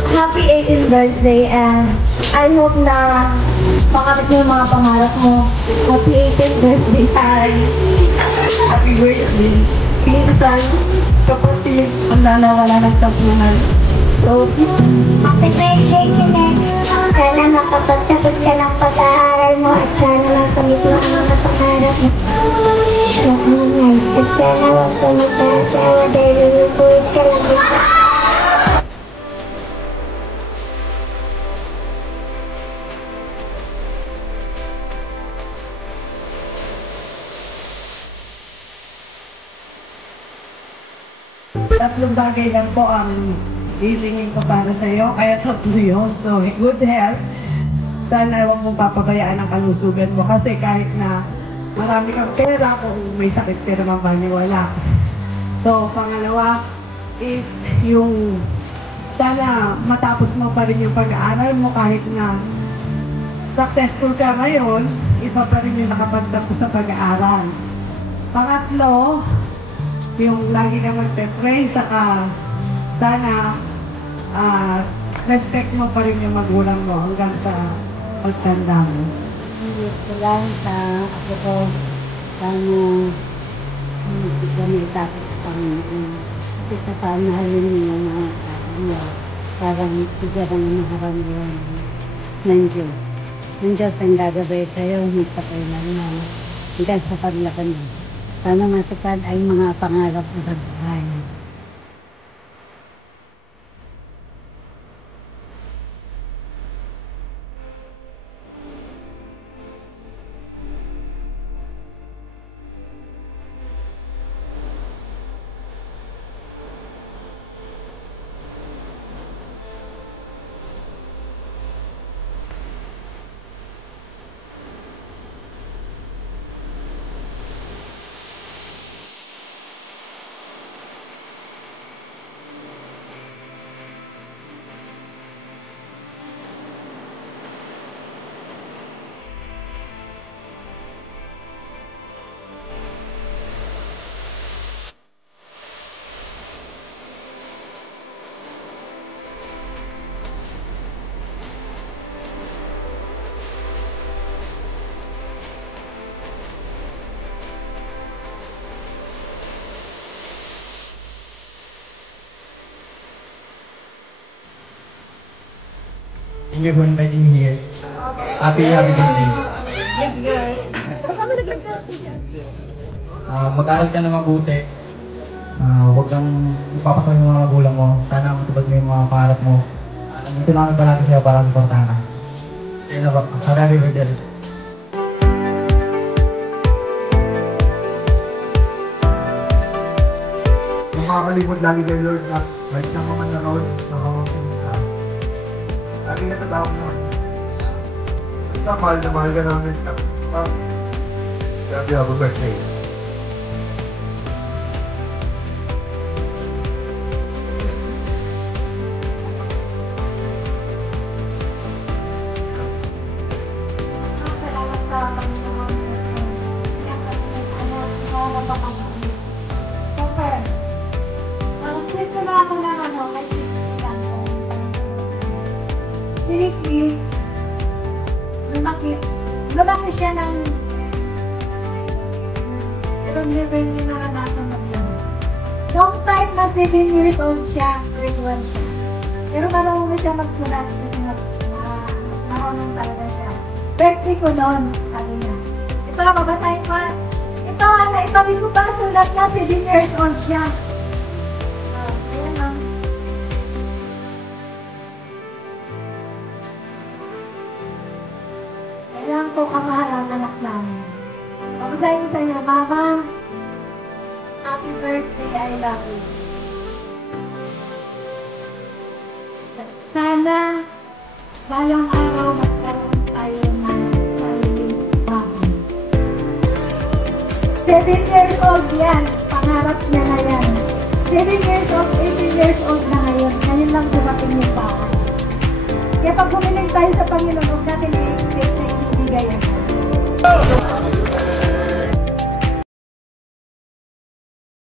Happy 18th birthday and I hope na makamit mo yung mga pangarap mo. Happy 18th birthday, Tay. Happy birthday. Pinsan, kapatid, wala na nagtapunan. So, Happy birthday, Kinet. Sana makapagtapos ka ng pag-aaral mo at sana makamit mo ang mga pangarap mo. At sana huwag ka magkakasawa dahil lulusuin ka lang dito. tatlong bagay lang po ang hihingin ko para sa iyo, kaya tatlo yun. So, good health. Sana huwag mong papabayaan ang kalusugan mo kasi kahit na marami kang pera, kung may sakit ka naman baliwala. So, pangalawa is yung sana matapos mo pa rin yung pag-aaral mo kahit na successful ka ngayon, iba pa rin yung nakapagtapos sa pag-aaral. Pangatlo, yung lagi ka magpe-pray, saka sana respect mo pa rin yung magulang mo hanggang sa pagtanda mo. Gusto lang sa ako ko sana hindi kami tapos pang kasi sa panahalin niya mga tao parang tiga ka na makaramdaman ng Diyos. Ng Diyos ang gagabay sa'yo, magpapay lang na hanggang sa paglakan mo. Sana matupad ay mga pangarap mo sa buhay. Thank you for inviting me here. Happy birthday. Yes, girl. Mag-aaral ka na mabuti. Huwag kang ipapasal yung mga magulang mo. Sana matupad mo yung mga pangarap mo. Dito na kami palagi sa'yo para supportahan ka. Sa'yo na ba? Happy birthday. Makakalimot lagi kay Lord na kahit na mga nanood, nakamasin ka. Lagi na tatawag naman. Basta mahal na mahal ka namin. Happy birthday. Salamat sa Panginoon. Super. Mag-click ko na ako ng kay Ricky lang. Si Ricky, lumaki siya ng pero never niya naranasan maglaro. Long time na 7 years old siya, grade 1 siya. Pero marunong na siya magsulat kasi marunong talaga siya. Birthday ko noon, sabi niya. Ito, babasahin ko. Ito rin ko pa sulat na 7 years old siya. Ayan lang. Kailangan ko kamahalang anak namin. Babasahin ko sa inyo, Mama, happy birthday, I love you. Sana balang araw magkaroon tayo ng sariling bahay. 7 years old yan. Pangarap niya na yan. 7 years old, 18 years old na ngayon. Ngayon lang dumating yung bahay. Kaya pag humiling tayo sa Panginoon, huwag natin i-expect na ibibigay yan.